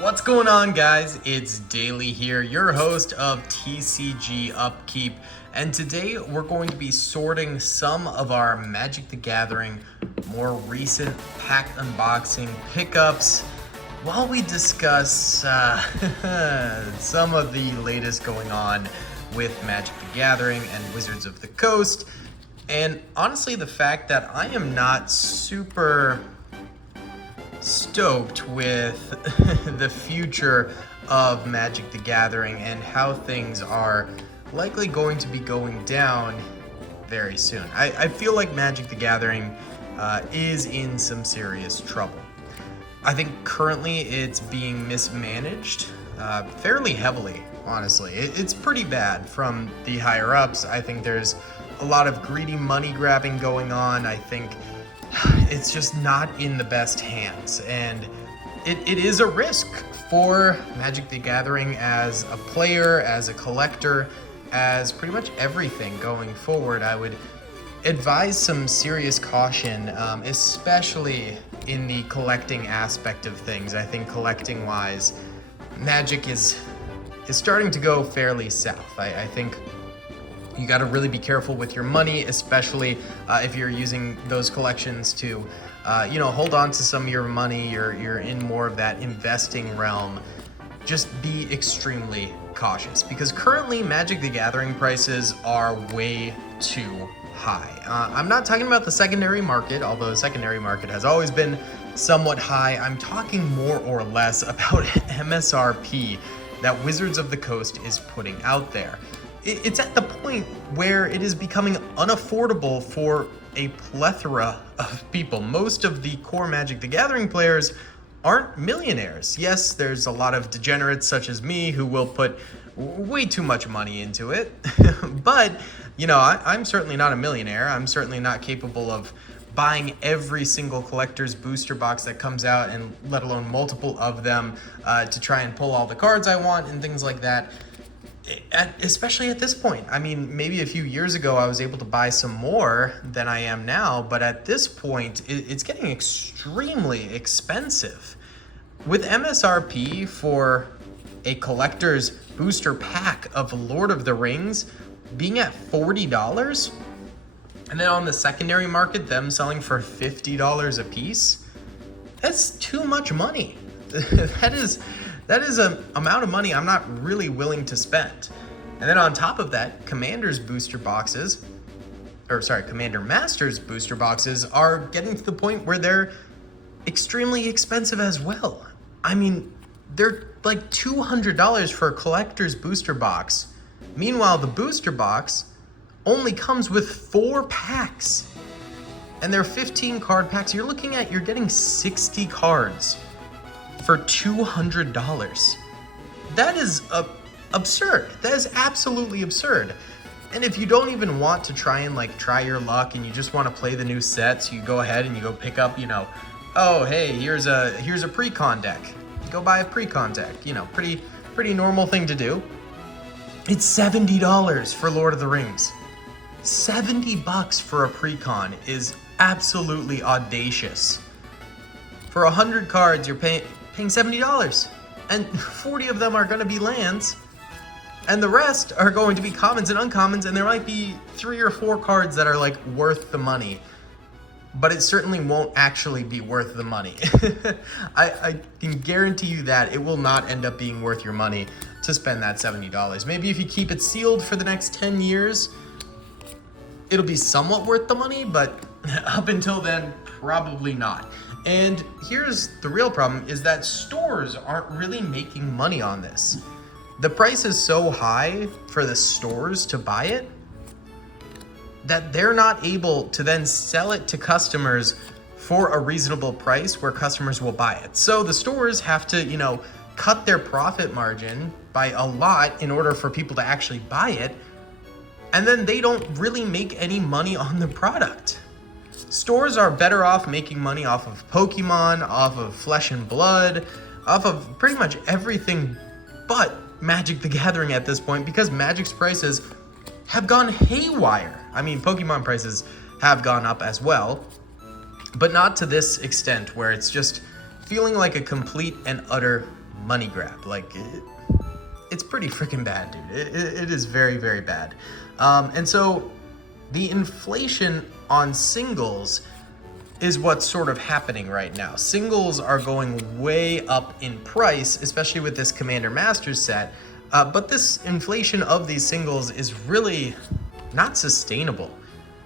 What's going on, guys? It's Daily here, your host of TCG Upkeep, and today we're going to be sorting some of our Magic the Gathering more recent pack unboxing pickups while we discuss some of the latest going on with Magic the Gathering and Wizards of the Coast. And honestly, the fact that I am not super stoked with the future of Magic the Gathering and how things are likely going to be going down very soon. I feel like Magic the Gathering is in some serious trouble. I think currently it's being mismanaged fairly heavily, honestly. It's pretty bad from the higher ups. I think there's a lot of greedy money grabbing going on. I think it's just not in the best hands, and it is a risk for Magic the Gathering as a player, as a collector, as pretty much everything going forward. I would advise some serious caution, especially in the collecting aspect of things. I think collecting wise, Magic is starting to go fairly south. I think you got to really be careful with your money, especially if you're using those collections to, hold on to some of your money. You're in more of that investing realm. Just be extremely cautious, because currently Magic the Gathering prices are way too high. I'm not talking about the secondary market, although the secondary market has always been somewhat high. I'm talking more or less about MSRP that Wizards of the Coast is putting out there. It's at the point where it is becoming unaffordable for a plethora of people. Most of the core Magic the Gathering players aren't millionaires. Yes, there's a lot of degenerates such as me who will put way too much money into it. But, I'm certainly not a millionaire. I'm certainly not capable of buying every single collector's booster box that comes out, and let alone multiple of them, to try and pull all the cards I want and things like that. Especially at this point. I mean, maybe a few years ago I was able to buy some more than I am now, but at this point it's getting extremely expensive. With MSRP for a collector's booster pack of Lord of the Rings being at $40, and then on the secondary market them selling for $50 a piece, that's too much money. That is an amount of money I'm not really willing to spend. And then on top of that, Commander Masters booster boxes are getting to the point where they're extremely expensive as well. I mean, they're like $200 for a collector's booster box. Meanwhile, the booster box only comes with 4 packs. And they're 15 card packs. You're getting 60 cards for $200. That is absurd. That is absolutely absurd. And if you don't even want to try your luck and you just want to play the new sets, you go ahead and you go pick up, oh hey, here's a pre-con deck. Go buy a pre-con deck. Pretty normal thing to do. It's $70 for Lord of the Rings. $70 for a pre-con is absolutely audacious. For 100 cards, you're paying $70, and 40 of them are going to be lands, and the rest are going to be commons and uncommons, and there might be 3 or 4 cards that are worth the money, but it certainly won't actually be worth the money. I can guarantee you that it will not end up being worth your money to spend that $70. Maybe if you keep it sealed for the next 10 years, it'll be somewhat worth the money, but up until then, probably not. And here's the real problem, is that stores aren't really making money on this. The price is so high for the stores to buy it that they're not able to then sell it to customers for a reasonable price where customers will buy it. So the stores have to, cut their profit margin by a lot in order for people to actually buy it. And then they don't really make any money on the product. Stores are better off making money off of Pokemon, off of Flesh and Blood, off of pretty much everything but Magic the Gathering at this point, because Magic's prices have gone haywire. I mean, Pokemon prices have gone up as well, but not to this extent where it's just feeling like a complete and utter money grab. Like, it's pretty freaking bad, dude. It is very, very bad. And so the inflation on singles is what's sort of happening right now. Singles are going way up in price, especially with this Commander Masters set. But this inflation of these singles is really not sustainable.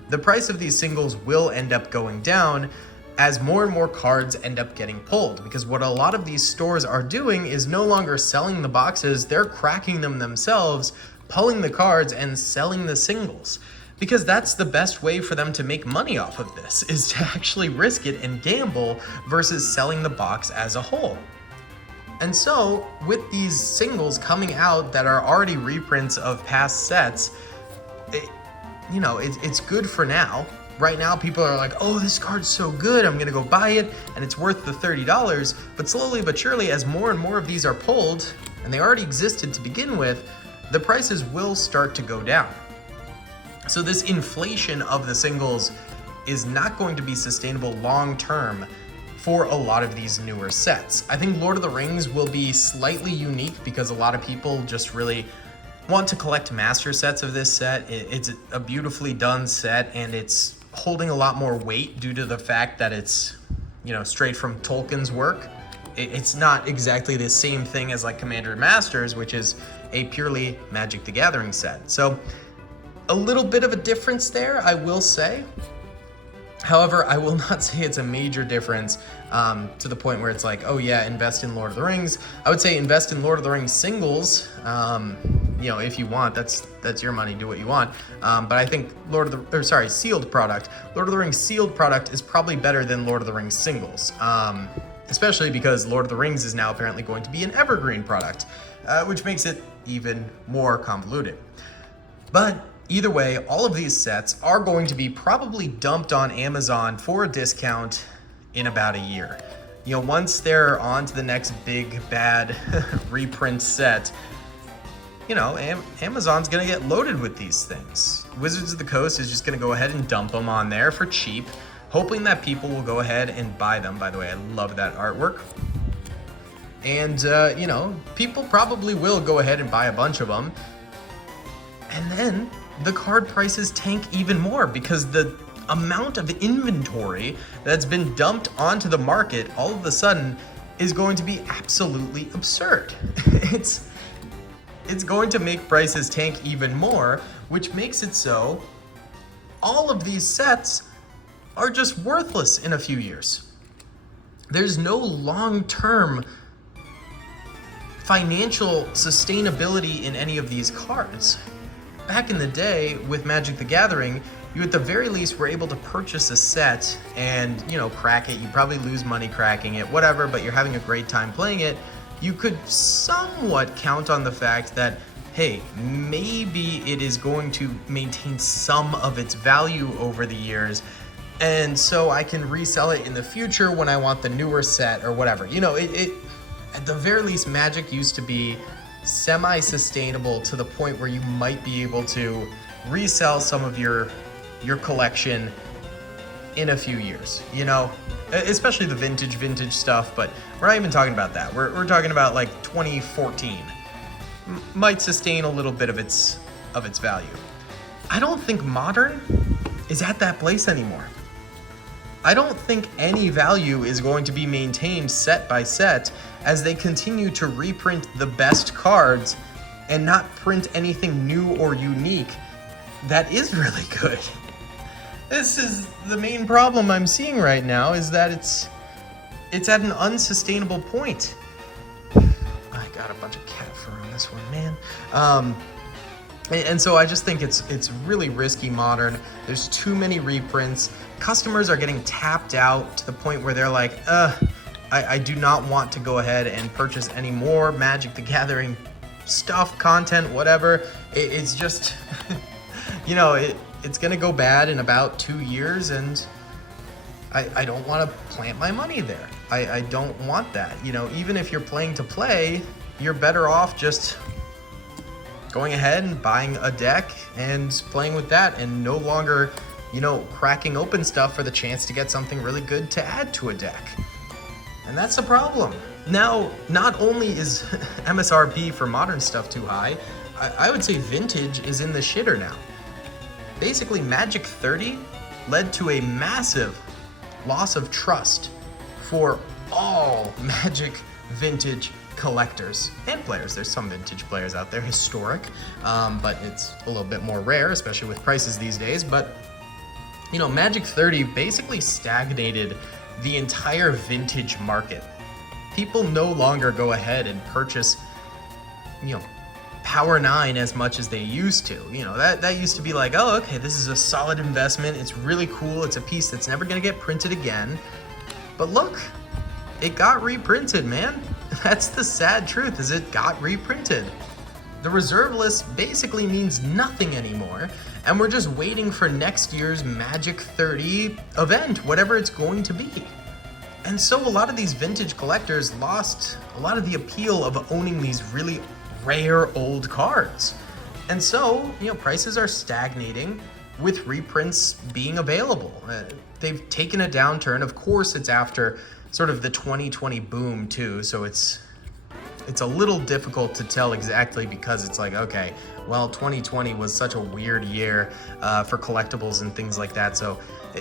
The price of these singles will end up going down as more and more cards end up getting pulled, because what a lot of these stores are doing is no longer selling the boxes, they're cracking them themselves, pulling the cards and selling the singles. Because that's the best way for them to make money off of this, is to actually risk it and gamble versus selling the box as a whole. And so with these singles coming out that are already reprints of past sets, it's good for now. Right now people are like, oh, this card's so good, I'm gonna go buy it, and it's worth the $30. But slowly but surely, as more and more of these are pulled, and they already existed to begin with, the prices will start to go down. So this inflation of the singles is not going to be sustainable long term for a lot of these newer sets. I think Lord of the Rings will be slightly unique because a lot of people just really want to collect master sets of this set. It's a beautifully done set, and it's holding a lot more weight due to the fact that it's, straight from Tolkien's work. It's not exactly the same thing as like Commander Masters, which is a purely Magic the Gathering set. So a little bit of a difference there, I will say. However, I will not say it's a major difference to the point where it's like, oh yeah, invest in Lord of the Rings. I would say invest in Lord of the Rings singles, if you want. That's your money, do what you want. But I think sealed product. Lord of the Rings sealed product is probably better than Lord of the Rings singles, especially because Lord of the Rings is now apparently going to be an evergreen product, which makes it even more convoluted. But either way, all of these sets are going to be probably dumped on Amazon for a discount in about a year. Once they're on to the next big bad reprint set, Amazon's gonna get loaded with these things. Wizards of the Coast is just gonna go ahead and dump them on there for cheap, hoping that people will go ahead and buy them. By the way, I love that artwork. And, people probably will go ahead and buy a bunch of them. And then the card prices tank even more because the amount of inventory that's been dumped onto the market all of a sudden is going to be absolutely absurd. It's going to make prices tank even more, which makes it so all of these sets are just worthless in a few years. There's no long-term financial sustainability in any of these cards. Back in the day with Magic the Gathering, you at the very least were able to purchase a set and, crack it. You probably lose money cracking it, whatever, but you're having a great time playing it. You could somewhat count on the fact that, hey, maybe it is going to maintain some of its value over the years, and so I can resell it in the future when I want the newer set or whatever. At the very least, Magic used to be semi-sustainable to the point where you might be able to resell some of your collection in a few years, especially the vintage stuff, but we're not even talking about that. We're talking about like 2014 might sustain a little bit of its value. I don't think Modern is at that place anymore. I don't think any value is going to be maintained set by set as they continue to reprint the best cards and not print anything new or unique that is really good. This is the main problem I'm seeing right now, is that it's at an unsustainable point. I got a bunch of cat fur on this one, man. And so I just think it's really risky, Modern. There's too many reprints. Customers are getting tapped out to the point where they're like, I do not want to go ahead and purchase any more Magic the Gathering stuff, content, whatever. It's just, it's gonna go bad in about 2 years, and I don't want to plant my money there. I don't want that. Even if you're playing to play, you're better off just going ahead and buying a deck and playing with that, and no longer, cracking open stuff for the chance to get something really good to add to a deck. And that's the problem. Now, not only is MSRP for modern stuff too high, I would say vintage is in the shitter now. Basically, Magic 30 led to a massive loss of trust for all Magic vintage collectors and players. There's some vintage players out there, historic, but it's a little bit more rare, especially with prices these days. But, you know, Magic 30 basically stagnated the entire vintage market. People no longer go ahead and purchase, you know, Power 9 as much as they used to. You know, that used to be like, oh, okay, this is a solid investment. It's really cool. It's a piece that's never going to get printed again. But look, it got reprinted, man. That's the sad truth, is it got reprinted. The reserve list basically means nothing anymore, and we're just waiting for next year's Magic 30 event, whatever it's going to be. And so a lot of these vintage collectors lost a lot of the appeal of owning these really rare old cards. And so, you know, prices are stagnating with reprints being available. They've taken a downturn. Of course, it's after sort of the 2020 boom too, so it's a little difficult to tell exactly, because it's like, okay, well, 2020 was such a weird year for collectibles and things like that, so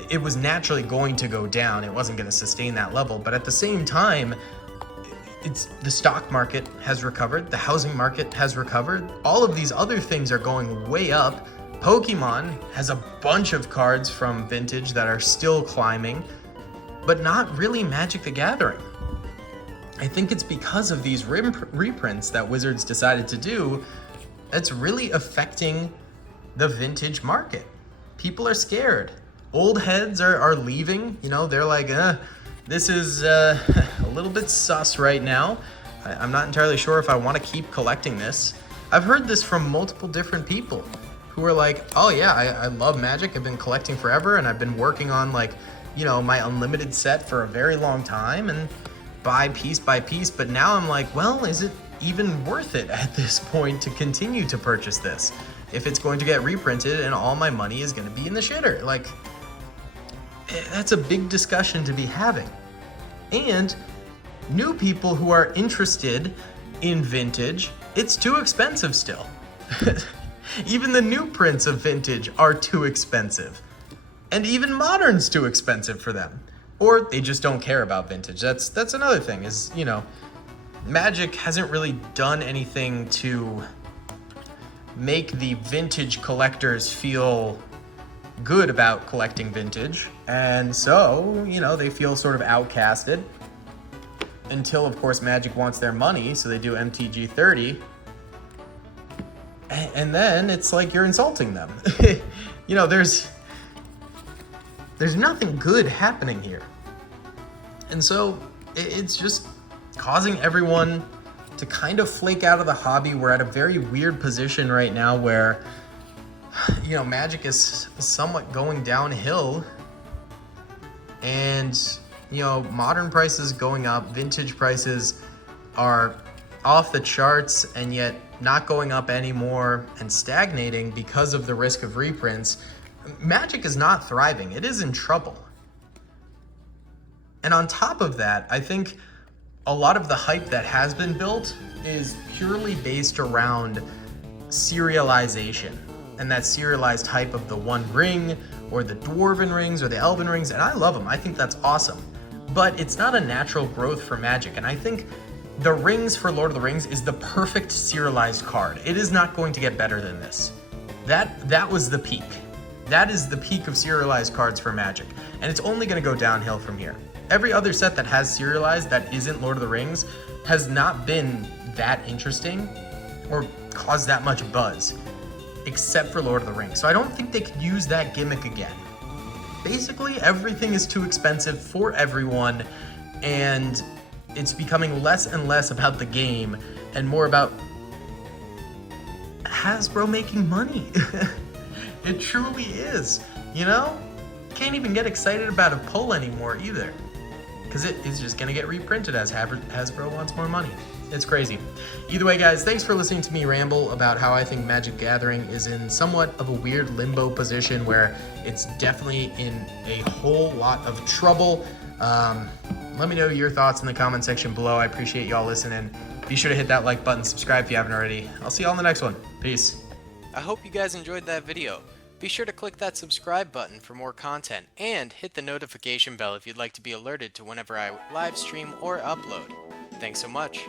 it was naturally going to go down. It wasn't going to sustain that level, but at the same time, the stock market has recovered, the housing market has recovered, all of these other things are going way up. Pokemon has a bunch of cards from vintage that are still climbing, but not really Magic the Gathering. I think it's because of these reprints that Wizards decided to do that's really affecting the vintage market. People are scared. Old heads are leaving. You know, they're like, this is a little bit sus right now. I'm not entirely sure if I want to keep collecting this. I've heard this from multiple different people who are like, oh yeah, I love Magic. I've been collecting forever, and I've been working on, like, you know, my unlimited set for a very long time, and buy piece by piece. But now I'm like, well, is it even worth it at this point to continue to purchase this if it's going to get reprinted and all my money is going to be in the shitter? Like, that's a big discussion to be having. And new people who are interested in vintage, it's too expensive still. Even the new prints of vintage are too expensive. And even modern's too expensive for them. Or they just don't care about vintage. That's another thing, is, you know, Magic hasn't really done anything to make the vintage collectors feel good about collecting vintage. And so, you know, they feel sort of outcasted until, of course, Magic wants their money, so they do MTG 30. And then it's like you're insulting them. You know, there's nothing good happening here. And so it's just causing everyone to kind of flake out of the hobby. We're at a very weird position right now where, you know, Magic is somewhat going downhill, and, you know, modern prices going up, vintage prices are off the charts, and yet not going up anymore and stagnating because of the risk of reprints. Magic is not thriving. It is in trouble. And on top of that, I think a lot of the hype that has been built is purely based around serialization, and that serialized hype of the One Ring or the Dwarven rings or the Elven rings, and I love them. I think that's awesome. But it's not a natural growth for Magic, and I think the rings for Lord of the Rings is the perfect serialized card. It is not going to get better than this. That was the peak. That is the peak of serialized cards for Magic, and it's only going to go downhill from here. Every other set that has serialized that isn't Lord of the Rings has not been that interesting or caused that much buzz, except for Lord of the Rings. So I don't think they could use that gimmick again. Basically, everything is too expensive for everyone, and it's becoming less and less about the game and more about Hasbro making money. It truly is, you know? Can't even get excited about a pull anymore either, because it is just gonna get reprinted as Hasbro wants more money. It's crazy. Either way, guys, thanks for listening to me ramble about how I think Magic Gathering is in somewhat of a weird limbo position where it's definitely in a whole lot of trouble. Let me know your thoughts in the comment section below. I appreciate y'all listening. Be sure to hit that like button, subscribe if you haven't already. I'll see y'all in the next one. Peace. I hope you guys enjoyed that video. Be sure to click that subscribe button for more content and hit the notification bell if you'd like to be alerted to whenever I live stream or upload. Thanks so much.